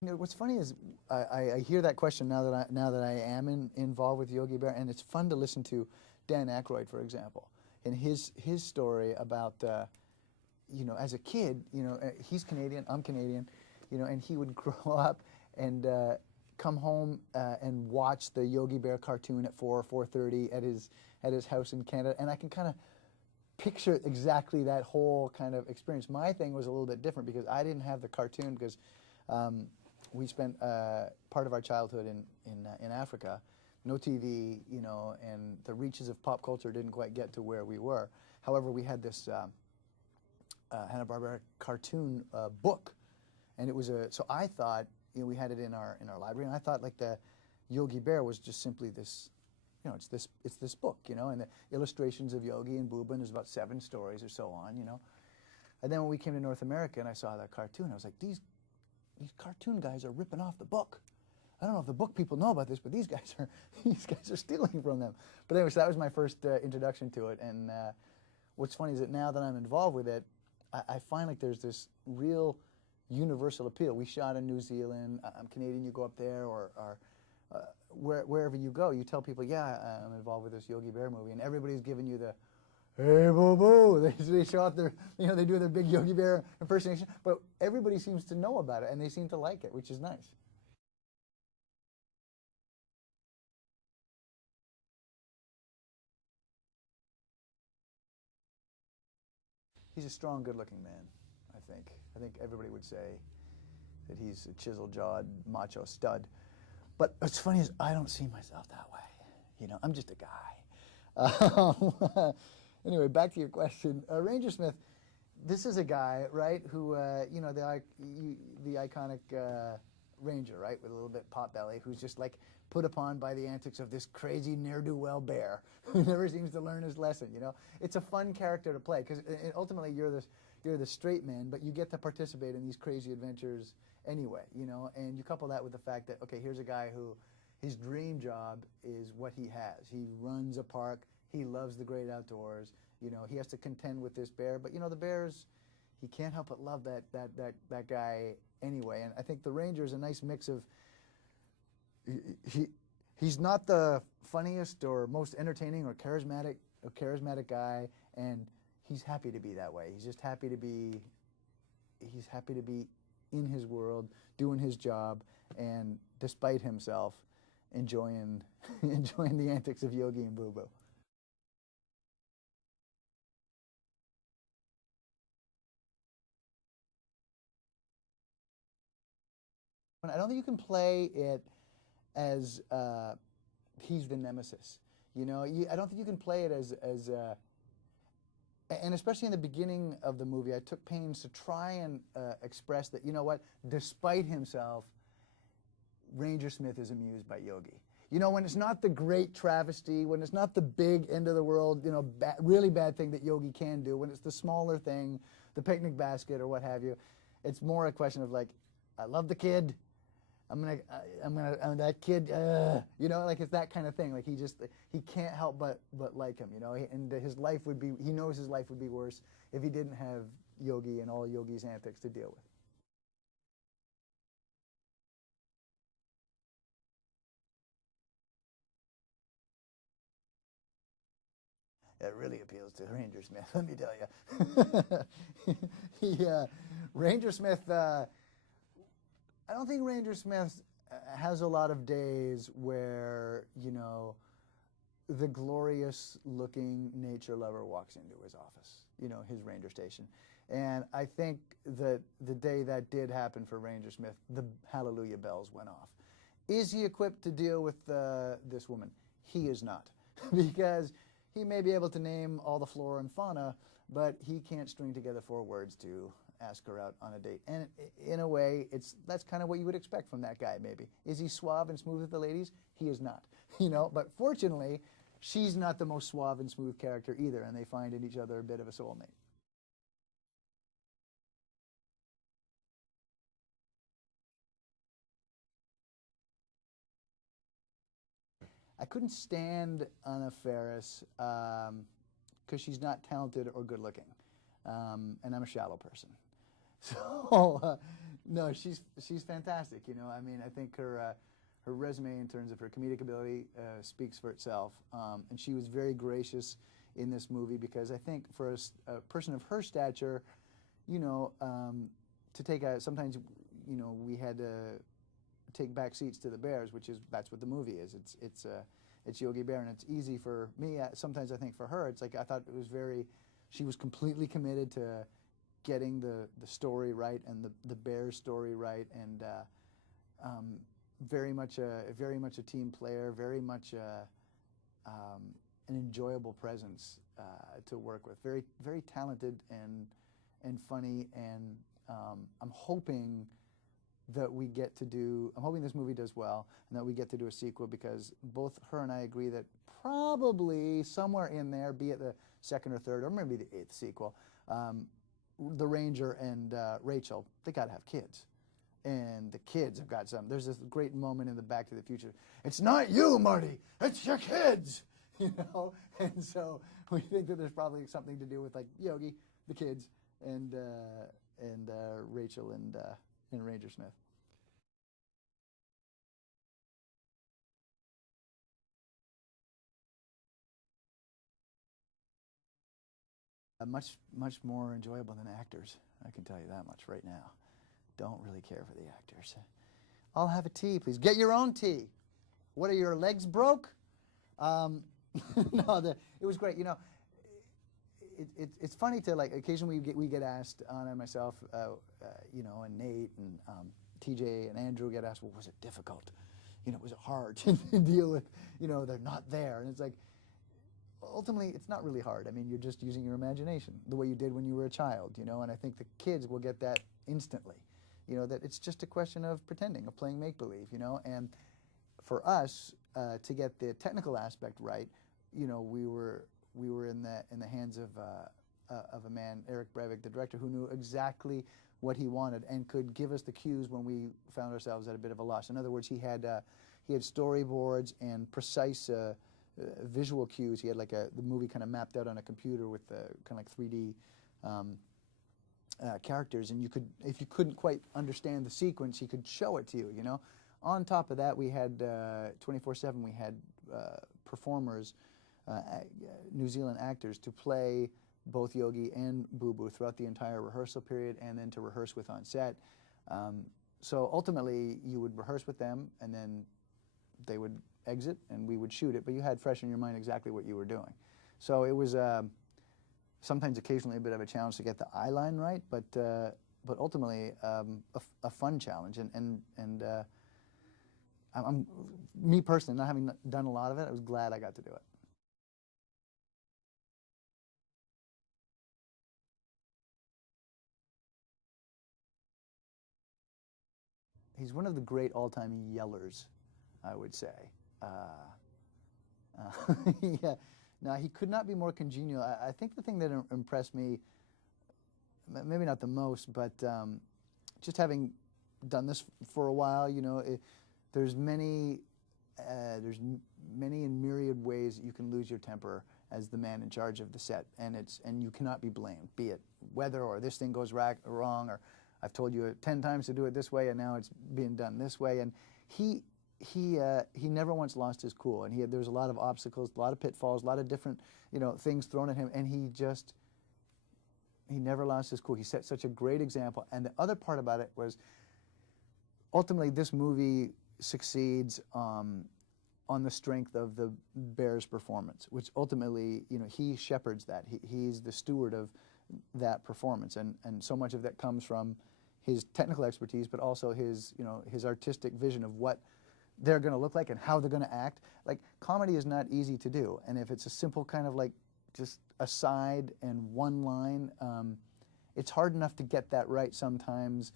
You know, what's funny is I hear that question now that I am involved with Yogi Bear, and it's fun to listen to Dan Aykroyd, for example, and his story about you know, as a kid, you know, he's Canadian, I'm Canadian, you know, and he would grow up and come home and watch the Yogi Bear cartoon at 4:30 at his house in Canada, and I can kind of picture exactly that whole kind of experience. My thing was a little bit different because I didn't have the cartoon because um, we spent part of our childhood in Africa, no TV, you know, and the reaches of pop culture didn't quite get to where we were. However, we had this Hanna-Barbera cartoon book, and it was so I thought, you know, we had it in our library, and I thought like the Yogi Bear was just simply this, you know, it's this book, you know, and the illustrations of Yogi and Booba, and there's about 7 stories or so on, you know. And then when we came to North America and I saw that cartoon, I was like, these cartoon guys are ripping off the book. I don't know if the book people know about this, but these guys are stealing from them. But anyway, so that was my first introduction to it. And what's funny is that now that I'm involved with it, I find like there's this real universal appeal. We shot in New Zealand. I'm Canadian. You go up there, or wherever you go, you tell people, yeah, I'm involved with this Yogi Bear movie, and everybody's giving you the, hey, boo boo. They show off their, you know, they do their big Yogi Bear impersonation, but everybody seems to know about it, and they seem to like it, which is nice. He's a strong, good-looking man, I think. I think everybody would say that he's a chisel-jawed, macho stud. But what's funny is I don't see myself that way. You know, I'm just a guy. Anyway, back to your question. Ranger Smith, this is a guy, right, who, you know, the iconic ranger, right, with a little bit pot belly, who's just like put upon by the antics of this crazy ne'er-do-well bear who never seems to learn his lesson, you know. It's a fun character to play because ultimately you're the straight man, but you get to participate in these crazy adventures anyway, you know, and you couple that with the fact that, okay, here's a guy who his dream job is what he has. He runs a park. He loves the great outdoors. You know, he has to contend with this bear, but you know, the bear's, he can't help but love that guy anyway. And I think the ranger is a nice mix of he he's not the funniest or most entertaining or charismatic guy, and he's happy to be that way. He's just happy to be in his world, doing his job, and despite himself, enjoying enjoying the antics of Yogi and Boo Boo. I don't think you can play it as he's the nemesis. You know, I don't think you can play it as and especially in the beginning of the movie, I took pains to try and express that, you know what, despite himself, Ranger Smith is amused by Yogi. You know, when it's not the great travesty, when it's not the big end of the world, you know, really bad thing that Yogi can do, when it's the smaller thing, the picnic basket or what have you, it's more a question of like, I love the kid. I'm that kid, you know, like it's that kind of thing. Like he can't help but like him, you know, and his life would be, he knows his life would be worse if he didn't have Yogi and all Yogi's antics to deal with. It really appeals to Ranger Smith, let me tell you. Ranger Smith, I don't think Ranger Smith has a lot of days where, you know, the glorious looking nature lover walks into his office, you know, his ranger station. And I think that the day that did happen for Ranger Smith, the hallelujah bells went off. Is he equipped to deal with this woman? He is not. Because he may be able to name all the flora and fauna, but he can't string together 4 words to ask her out on a date. And in a way, that's kind of what you would expect from that guy, maybe. Is he suave and smooth with the ladies? He is not. You know, but fortunately, she's not the most suave and smooth character either, and they find in each other a bit of a soulmate. I couldn't stand Anna Faris because she's not talented or good looking, and I'm a shallow person. So no, she's fantastic. You know, I mean, I think her resume in terms of her comedic ability speaks for itself, and she was very gracious in this movie because I think for a person of her stature, you know, to take a sometimes, you know, we had to take back seats to the Bears, which is that's what the movie is. It's Yogi Bear, and it's easy for me. Sometimes I think for her, it's like I thought it was very. She was completely committed to getting the story right and the Bears story right, and very much a team player, very much an enjoyable presence to work with. Very talented and funny, and I'm hoping that we get to do. I'm hoping this movie does well, and that we get to do a sequel because both her and I agree that probably somewhere in there, be it the second or third, or maybe the eighth sequel, the Ranger and Rachel, they got to have kids. And the kids have got some. There's this great moment in the Back to the Future. It's not you, Marty. It's your kids. You know. And so we think that there's probably something to do with like Yogi, the kids, and Rachel and Ranger Smith. Much more enjoyable than actors. I can tell you that much right now. Don't really care for the actors. I'll have a tea, please. Get your own tea. What are your legs broke? No, it was great. You know, it's funny to like occasionally we get asked, Anna and myself, you know, and Nate and TJ and Andrew get asked, well, was it difficult? You know, was it hard to deal with? You know, they're not there, and it's like. Ultimately, it's not really hard. I mean, you're just using your imagination the way you did when you were a child, you know, and I think the kids will get that instantly, you know, that it's just a question of pretending, of playing make-believe, you know, and for us to get the technical aspect right, you know, we were in the hands of a man, Eric Breivik, the director, who knew exactly what he wanted and could give us the cues when we found ourselves at a bit of a loss. In other words, he had storyboards and precise visual cues. He had like the movie kind of mapped out on a computer with kind of like 3D characters, and you could, if you couldn't quite understand the sequence, he could show it to you, you know. On top of that, we had 24/7, we had performers, New Zealand actors to play both Yogi and Boo Boo throughout the entire rehearsal period and then to rehearse with on set. So ultimately, you would rehearse with them and then they would exit and we would shoot it, but you had fresh in your mind exactly what you were doing. So it was sometimes occasionally a bit of a challenge to get the eye line right, but ultimately a fun challenge. And me personally, not having done a lot of it, I was glad I got to do it. He's one of the great all-time yellers, I would say. Yeah, no, he could not be more congenial. I think the thing that impressed me, maybe not the most, but just having done this for a while, you know, there's many and myriad ways that you can lose your temper as the man in charge of the set, and you cannot be blamed, be it weather or this thing goes wrong, or I've told you 10 times to do it this way and now it's being done this way. And he never once lost his cool, and there was a lot of obstacles, a lot of pitfalls, a lot of different, you know, things thrown at him, and he never lost his cool. He set such a great example. And the other part about it was ultimately this movie succeeds on the strength of the Bears' performance, which ultimately, you know, he shepherds that. He's the steward of that performance, and so much of that comes from his technical expertise, but also his, you know, his artistic vision of what they're going to look like and how they're going to act. Like, comedy is not easy to do, and if it's a simple kind of like just a side and one line, it's hard enough to get that right sometimes,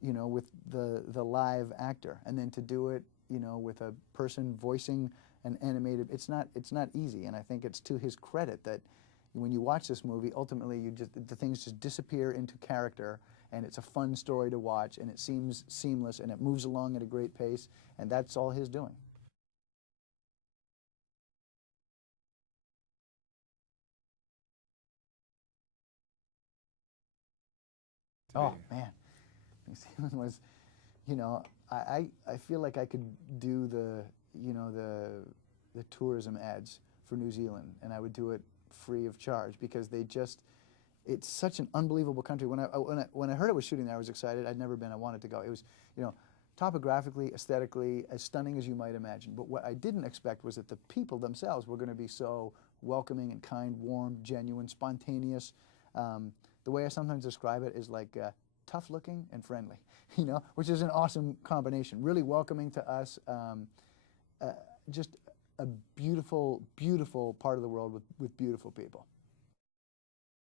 you know, with the live actor, and then to do it, you know, with a person voicing an animated, it's not easy. And I think it's to his credit that when you watch this movie, ultimately the things just disappear into character, and it's a fun story to watch, and it seems seamless, and it moves along at a great pace, and that's all his doing. Oh be. man, New Zealand was, you know, I feel like I could do the, you know, the tourism ads for New Zealand, and I would do it free of charge because they just, it's such an unbelievable country. When I heard it was shooting there, I was excited. I'd never been. I wanted to go. It was, you know, topographically, aesthetically, as stunning as you might imagine. But what I didn't expect was that the people themselves were going to be so welcoming and kind, warm, genuine, spontaneous. The way I sometimes describe it is like tough looking and friendly, you know, which is an awesome combination. Really welcoming to us, just a beautiful, beautiful part of the world with beautiful people.